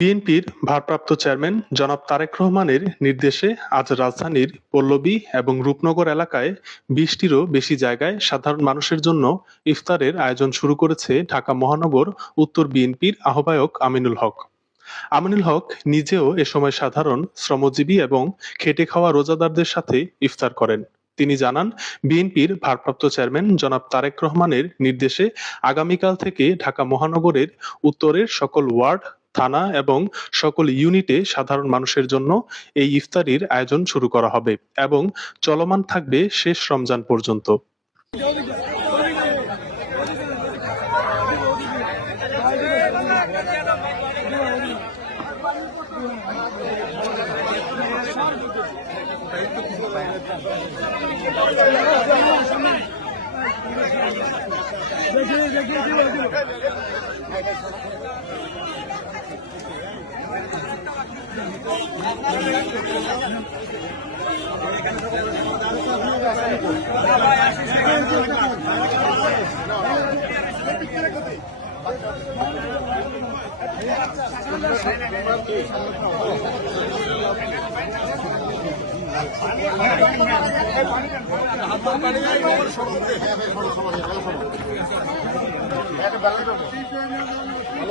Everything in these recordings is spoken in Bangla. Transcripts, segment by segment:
বিএনপির ভারপ্রাপ্ত চেয়ারম্যান জনাব তারেক রহমানের নির্দেশে আজ রাজধানীর পল্লবী এবং রূপনগর এলাকায় বিশটিরও বেশি জায়গায় সাধারণ মানুষের জন্য ইফতারের আয়োজন শুরু করেছে ঢাকা মহানগর উত্তর বিএনপির আহ্বায়ক আমিনুল হক। আমিনুল হক নিজেও এ সময় সাধারণ শ্রমজীবী এবং খেটে খাওয়া রোজাদারদের সাথে ইফতার করেন। তিনি জানান, বিএনপির ভারপ্রাপ্ত চেয়ারম্যান জনাব তারেক রহমানের নির্দেশে আগামীকাল থেকে ঢাকা মহানগরের উত্তরের সকল ওয়ার্ড থানা এবং সকল ইউনিটে সাধারণ মানুষের জন্য এই ইফতারির আয়োজন শুরু করা হবে এবং চলমান থাকবে শেষ রমজান পর্যন্ত। একটা ব্যালেন্স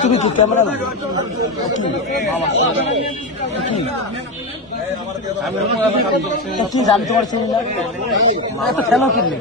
তুমি কি ক্যামেরা না কি? জানতে পারছি না খেলো কিনলে